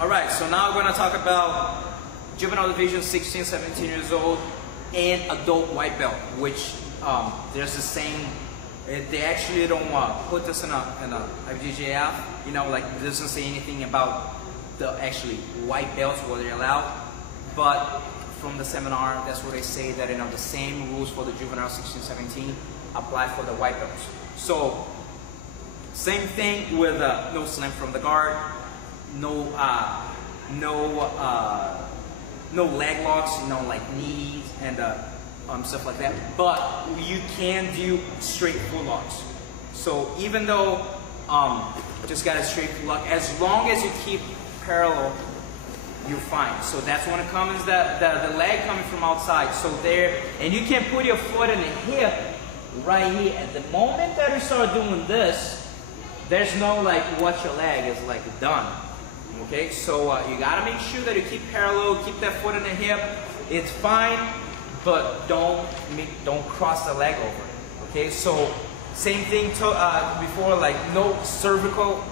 Alright, so now we're going to talk about juvenile division 16, 17 years old and adult white belt, which there's the same, they actually don't put this in a IBJJF, you know, like it doesn't say anything about the actually white belts, what they're allowed, but from the seminar, that's what they say, that, you know, the same rules for the juvenile 16, 17 apply for the white belts. So, same thing with no slam from the guard, no leg locks, you know, like knees and stuff like that. But you can do straight full locks. So even though just got a straight full lock, as long as you keep parallel, you're fine. So that's when it comes the leg coming from outside. So there, and you can put your foot in the hip right here. At the moment that you start doing this, there's no like watch your leg is like done. Okay, so you gotta make sure that you keep parallel, keep that foot in the hip. It's fine, but don't cross the leg over. Okay, so same thing to, before, like no cervical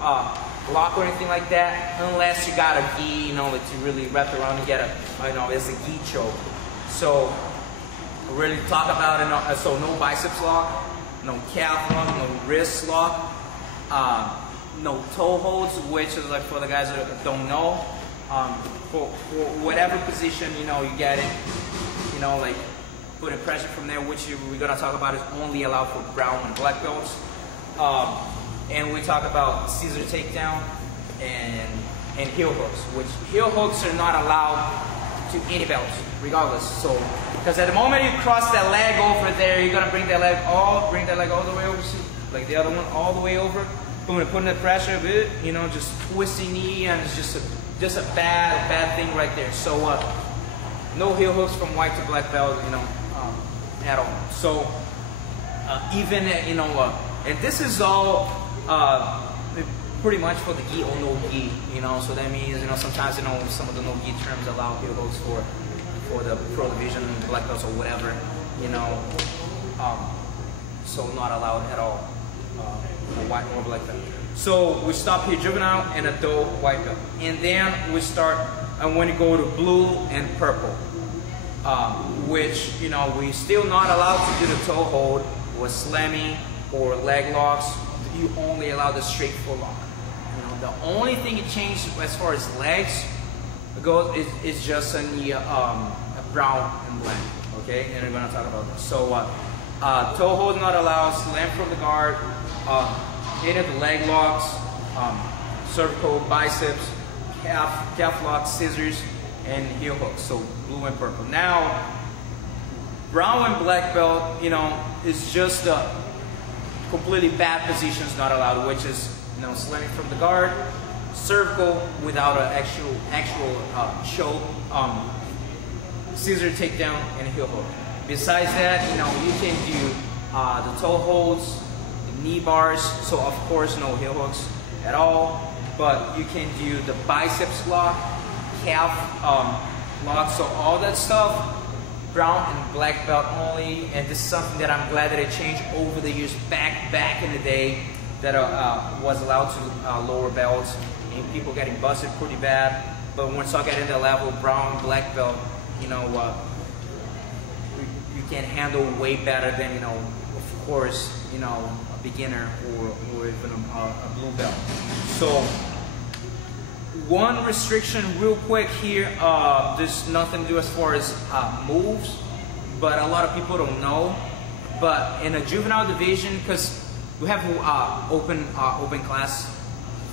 lock or anything like that, unless you got a gi, you know, like to really wrap around and get a, you know, it's a gi choke. So really talk about it. So no biceps lock, no calf lock, no wrist lock. No toe holds, which is like for the guys that don't know, for whatever position, you know, you get it, you know, like putting pressure from there, which we're gonna talk about is only allowed for brown and black belts. And we talk about scissor takedown and heel hooks, which heel hooks are not allowed to any belts, regardless. So, because at the moment you cross that leg over there, you're gonna bring that leg all the way over, like the other one, all the way over. Boom, putting the pressure of it, you know, just twisting knee, and it's just a bad thing right there. So no heel hooks from white to black belt, you know, at all. So even you know, and this is all pretty much for the gi or no gi, you know. So that means, you know, sometimes, you know, some of the no gi terms allow heel hooks for the pro division, black belts or whatever, you know. So not allowed at all. White or black belt. So we stop here, juvenile and adult white belt, and then we start. And when you go to blue and purple, which, you know, we still not allowed to do the toe hold or slamming or leg locks. You only allow the straight full lock. You know, the only thing it changed as far as legs goes is just a brown and black. Okay, and we're gonna talk about that. So toe hold not allowed, slam from the guard. Any of the leg locks, cervical, biceps, calf locks, scissors, and heel hooks. So blue and purple. Now, brown and black belt, you know, is just a completely bad positions not allowed, which is, you know, slamming from the guard, cervical without an actual choke, scissor takedown, and heel hook. Besides that, you know, you can do the toe holds, knee bars, so of course no heel hooks at all, but you can do the biceps lock, calf lock, so all that stuff, brown and black belt only. And this is something that I'm glad that it changed over the years, back in the day, that was allowed to lower belts and people getting busted pretty bad. But once I get in the level brown, black belt, you know, you can handle way better than, you know, of course, you know, a beginner or even a blue belt. So one restriction real quick here, there's nothing to do as far as moves, but a lot of people don't know. But in a juvenile division, because we have open class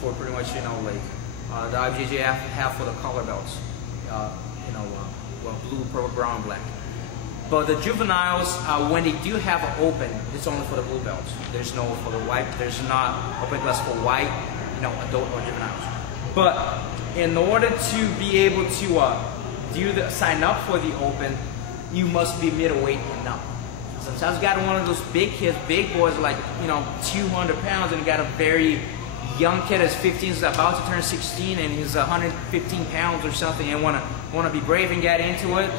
for pretty much, you know, like the IBJJF have for the color belts, you know, well, blue, purple, brown, black. But the juveniles, when they do have an open, it's only for the blue belts. There's no for the white. There's not open class for white, you know, adult or juveniles. But in order to be able to sign up for the open, you must be middleweight and up. Sometimes you got one of those big kids, big boys, like, you know, 200 pounds, and you got a very young kid that's 15, is about to turn 16, and he's 115 pounds or something, and want to be brave and get into it.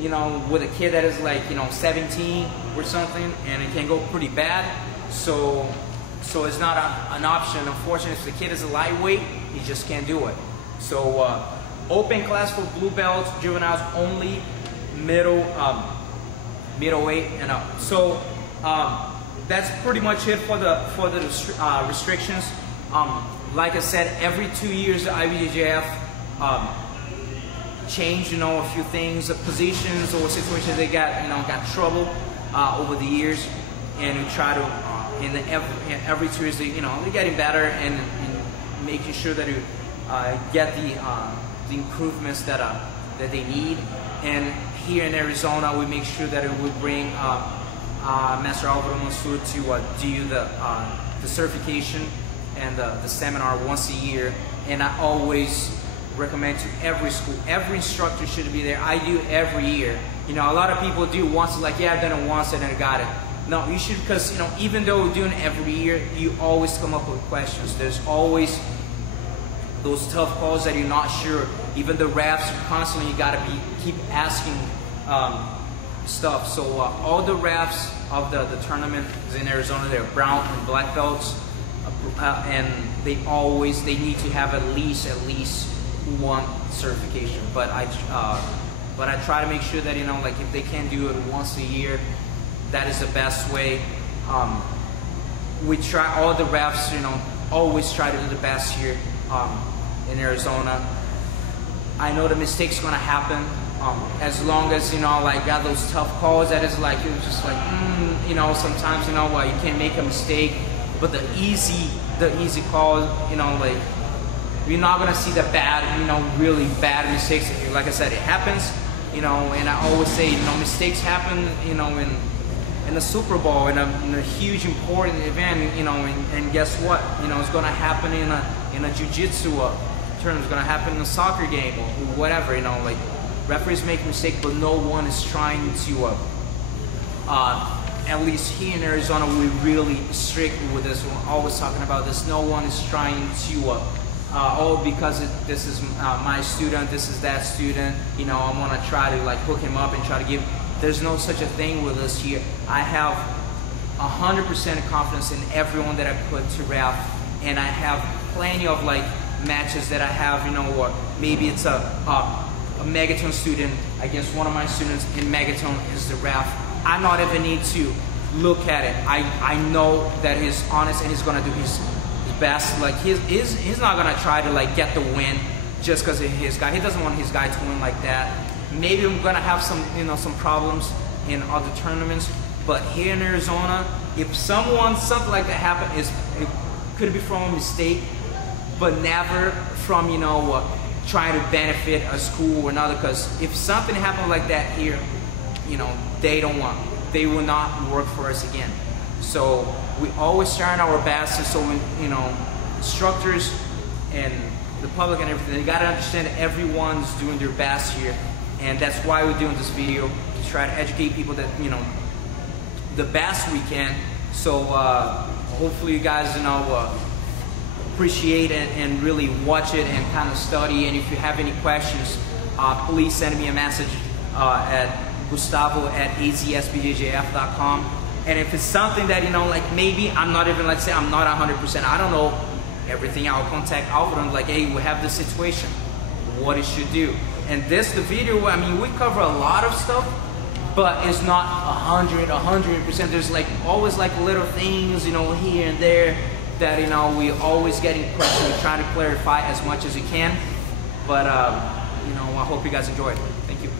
You know, with a kid that is like, you know, 17 or something, and it can go pretty bad. So it's not an option. Unfortunately, if the kid is a lightweight, he just can't do it. So open class for blue belts, juveniles only, middleweight and up. So that's pretty much it for the restrictions. Like I said, every 2 years the IBJJF changed, a few things, positions or situations. They got trouble over the years, and we try to every 2 years they're getting better and making sure that you get the improvements that they need. And here in Arizona, we make sure that we bring Master Alvaro Mansur to do the certification and the seminar once a year. And I always recommend to every school, every instructor should be there. I do every year. A lot of people do once, like, yeah, I've done it once and I got it. No, you should, because even though we're doing it every year, you always come up with questions. There's always those tough calls that you're not sure. Even the refs, constantly you gotta keep asking stuff. So all the refs of the tournament in Arizona, they're brown and black belts, and they need to have at least one certification. But I try to make sure that like if they can do it once a year, that is the best way. We try, all the refs, always try to do the best here in Arizona. I know the mistakes gonna happen. As long as like got those tough calls, that is like it was just like sometimes you can't make a mistake, but the easy call, like you're not gonna see the bad, really bad mistakes. Like I said, it happens, and I always say, mistakes happen, in the Super Bowl, in a huge important event, and guess what? It's gonna happen in a jiu-jitsu tournament. It's gonna happen in a soccer game or whatever. Like referees make mistakes, but no one is trying to. At least here in Arizona, we're really strict with this. We're always talking about this. No one is trying to. Because this is my student, this is that student. I'm gonna try to like hook him up and try to give. There's no such a thing with us here. I have 100% confidence in everyone that I put to ref, and I have plenty of like matches that I have, or maybe it's a Megaton student against one of my students, and Megaton is the ref. I not even need to look at it. I know that he's honest and he's gonna do his best. Like he's not gonna try to like get the win just because of his guy. He doesn't want his guy to win like that. Maybe I'm gonna have some some problems in other tournaments, but here in Arizona, if something like that happened, it could be from a mistake, but never from trying to benefit a school or another. Because if something happened like that here, they will not work for us again. So we always trying our best. So instructors and the public and everything, they gotta understand that everyone's doing their best here. And that's why we're doing this video, to try to educate people that, the best we can. So hopefully you guys, appreciate it and really watch it and kind of study. And if you have any questions, please send me a message at Gustavo@azsbjjf.com. And if it's something that, like maybe I'm not even, let's say I'm not 100%, I don't know everything, I'll contact Alvaro and like, hey, we have this situation, what it should do. And the video, I mean, we cover a lot of stuff, but it's not 100%. There's like always like little things, here and there that, we always getting questions. We try to clarify as much as we can. But, I hope you guys enjoyed. Thank you.